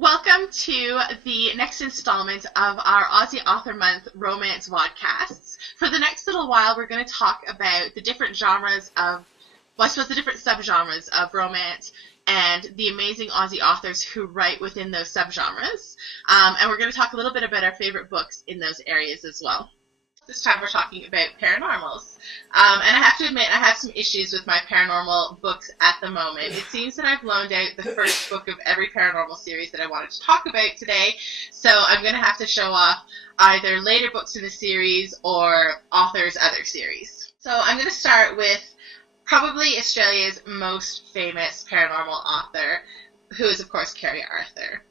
Welcome to the next installment of our Aussie Author Month romance vodcasts. For the next little while, we're going to talk about the different genres of, well, I suppose the different subgenres of romance and the amazing Aussie authors who write within those subgenres. And we're going to talk a little bit about our favorite books in those areas as well. This time we're talking about paranormals. And I have to admit, I have some issues with my paranormal books at the moment. It seems that I've loaned out the first book of every paranormal series that I wanted to talk about today, so I'm going to have to show off either later books in the series or authors' other series. So I'm going to start with probably Australia's most famous paranormal author, who is, of course, Keri Arthur.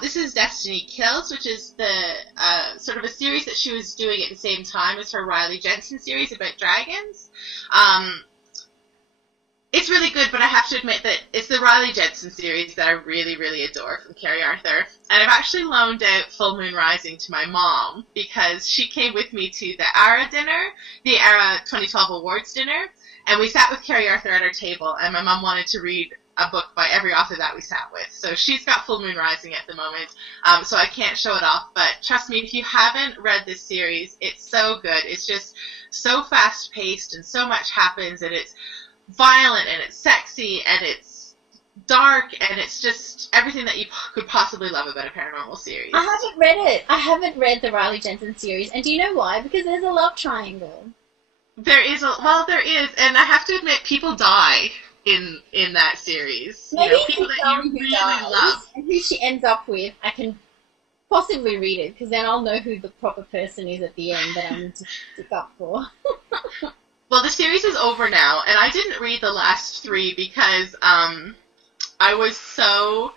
This is Destiny Kills, which is the sort of a series that she was doing at the same time as her Riley Jenson series about dragons. It's really good, but I have to admit that it's the Riley Jenson series that I really, really adore from Keri Arthur. And I've actually loaned out Full Moon Rising to my mom because she came with me to the ARA dinner, the ARA 2012 Awards dinner, and we sat with Keri Arthur at our table, and my mom wanted to read a book by every author that we sat with. So she's got Full Moon Rising at the moment, so I can't show it off. But trust me, if you haven't read this series, it's so good. It's just so fast-paced and so much happens, and it's violent and it's sexy and it's dark and it's just everything that you could possibly love about a paranormal series. I haven't read it. I haven't read the Riley Jenson series. And do you know why? Because there's a love triangle. There is, there is, and I have to admit, people die in that series. Maybe you know, people that you really love. And who she ends up with, I can possibly read it, because then I'll know who the proper person is at the end that I need to stick up for. Well, the series is over now, and I didn't read the last three because I was so...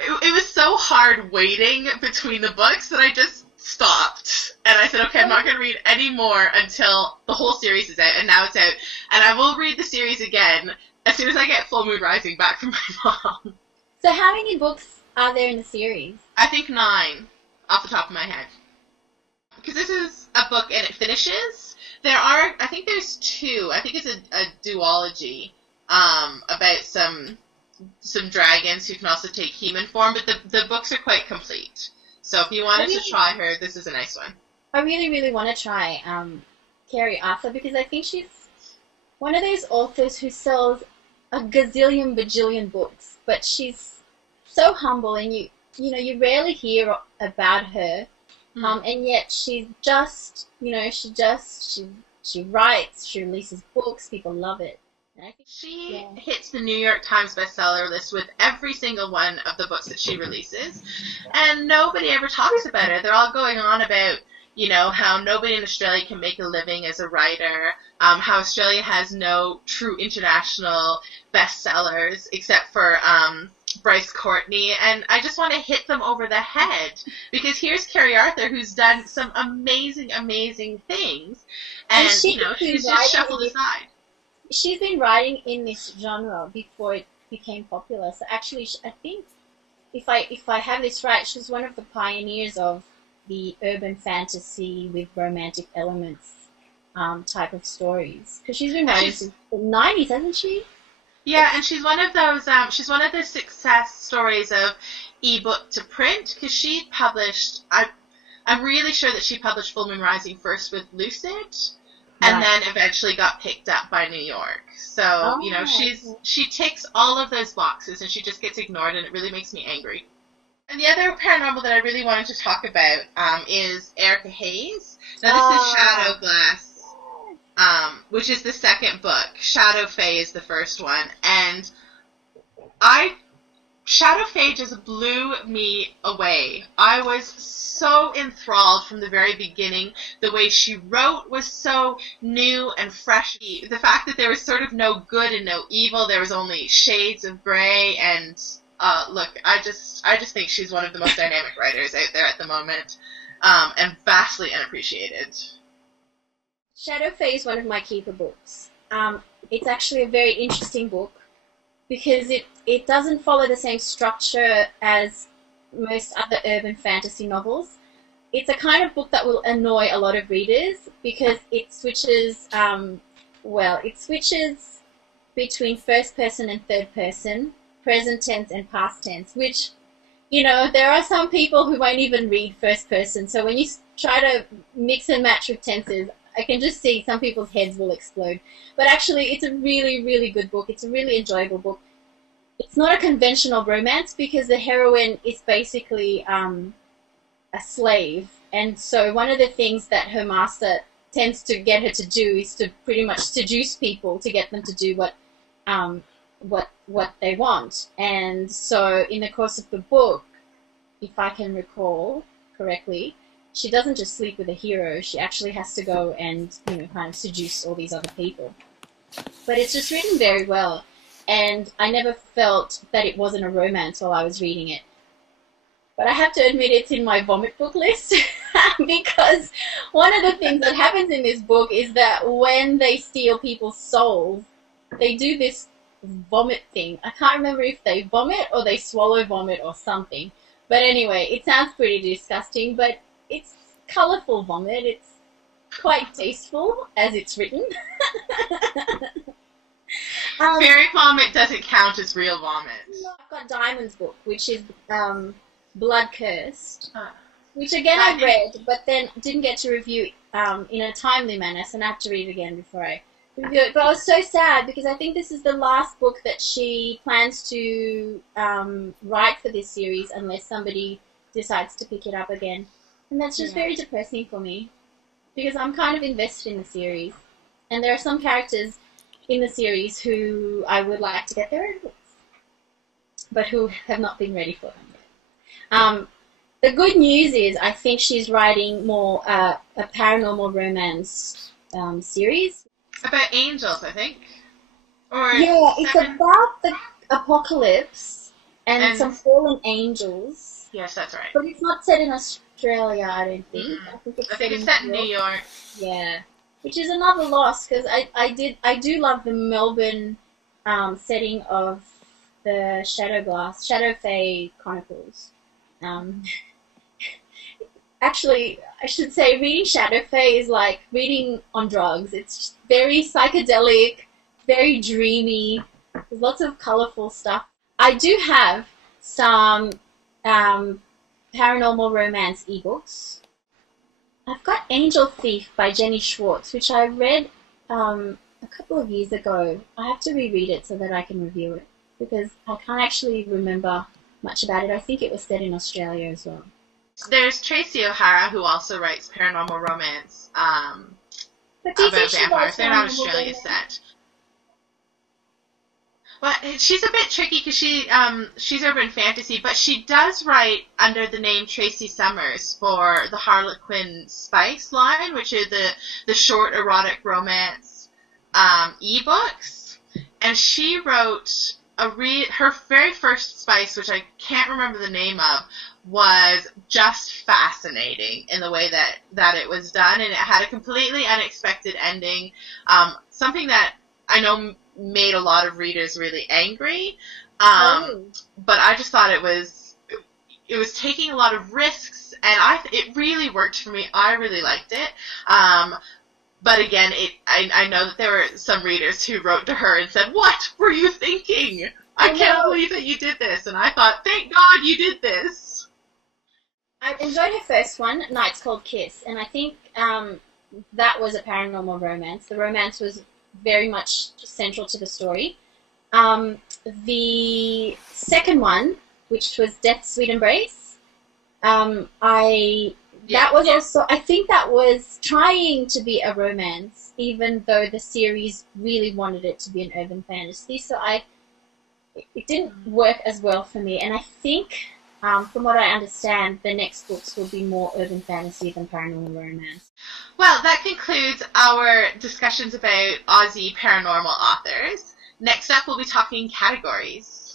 It was so hard waiting between the books that I just stopped. And I said, okay, I'm not going to read any more until the whole series is out, and now it's out. And I will read the series again as soon as I get Full Moon Rising back from my mom. So how many books are there in the series? I think 9, off the top of my head. Because this is a book and it finishes. There are, I think there's 2. I think it's a duology about some dragons who can also take human form, but the books are quite complete. So if you wanted to try her, this is a nice one. I really, really want to try Keri Arthur because I think she's one of those authors who sells a gazillion bajillion books, but she's so humble, and you rarely hear about her, and yet she's just, she writes, she releases books, people love it. She hits the New York Times bestseller list with every single one of the books that she releases, and nobody ever talks about her. They're all going on about, how nobody in Australia can make a living as a writer, how Australia has no true international bestsellers except for Bryce Courtney, and I just want to hit them over the head because here's Keri Arthur, who's done some amazing, amazing things, and she's just shuffled aside. She's been writing in this genre before it became popular. So actually, I think, if I have this right, she's one of the pioneers of the urban fantasy with romantic elements type of stories. Because she's been writing since the 90s, hasn't she? Yeah, and she's one of those. She's one of the success stories of ebook to print. Because she published. I'm really sure that she published Full Moon Rising first with Lucid. And then eventually got picked up by New York. So, she ticks all of those boxes and she just gets ignored, and it really makes me angry. And the other paranormal that I really wanted to talk about is Erica Hayes. Now, this is Shadow Glass, which is the second book. Shadow Fae is the first one. And Shadow Fae just blew me away. I was so enthralled from the very beginning. The way she wrote was so new and fresh. The fact that there was sort of no good and no evil, there was only shades of gray, and look, I just think she's one of the most dynamic writers out there at the moment, and vastly unappreciated. Shadow Fae is one of my keeper books. It's actually a very interesting book because it doesn't follow the same structure as most other urban fantasy novels. It's a kind of book that will annoy a lot of readers because it switches, between first person and third person, present tense and past tense, which You know, there are some people who won't even read first person, so when you try to mix and match with tenses, I can just see some people's heads will explode. But actually, it's a really, really good book. It's a really enjoyable book. It's not a conventional romance because the heroine is basically a slave, and so one of the things that her master tends to get her to do is to pretty much seduce people to get them to do what they want. And so in the course of the book, if I can recall correctly, she doesn't just sleep with a hero, she actually has to go and, you know, kind of seduce all these other people. But it's just written very well, and I never felt that it wasn't a romance while I was reading it. But I have to admit it's in my vomit book list because one of the things that happens in this book is that when they steal people's souls, they do this vomit thing. I can't remember if they vomit or they swallow vomit or something. But anyway, it sounds pretty disgusting, but it's colourful vomit. It's quite tasteful as it's written. Fairy vomit doesn't count as real vomit. I've got Diamond's book, which is Blood Cursed, which again I read, but then didn't get to review in a timely manner, so I have to read it again before I review it. But I was so sad because I think this is the last book that she plans to write for this series unless somebody decides to pick it up again. And that's just very depressing for me because I'm kind of invested in the series. And there are some characters in the series who I would like to get their own books, but who have not been ready for them yet. The good news is I think she's writing more a paranormal romance series. About angels, I think. Or yeah, it's about the apocalypse and some fallen angels. Yes, that's right. But it's not set in Australia, I don't think. I think it's set in New York. Yeah, which is another loss because I do love the Melbourne setting of the Shadow Fae Chronicles. Actually, I should say reading Shadow Fae is like reading on drugs. It's very psychedelic, very dreamy. There's lots of colourful stuff. I do have some paranormal romance ebooks. I've got Angel Thief by Jenny Schwartz, which I read a couple of years ago. I have to reread it so that I can review it because I can't actually remember much about it. I think it was set in Australia as well. There's Tracy O'Hara, who also writes paranormal romance but do you about think vampires. They're not Australia romance? set. Well, she's a bit tricky because she's urban fantasy, but she does write under the name Tracy Summers for the Harlequin Spice line, which are the short erotic romance ebooks. And she wrote her very first Spice, which I can't remember the name of, was just fascinating in the way that it was done, and it had a completely unexpected ending, something that I know made a lot of readers really angry, but I just thought it was taking a lot of risks, and it really worked for me. I really liked it. But again, I know that there were some readers who wrote to her and said, "What were you thinking? I can't believe that you did this." And I thought, thank God you did this. I enjoyed her first one, Night's Cold Kiss, and I think that was a paranormal romance. The romance was very much central to the story. The second one, which was Death's Sweet Embrace, I think that was trying to be a romance, even though the series really wanted it to be an urban fantasy. So it didn't work as well for me. And I think, from what I understand, the next books will be more urban fantasy than paranormal romance. Well, that concludes our discussions about Aussie paranormal authors. Next up, we'll be talking categories.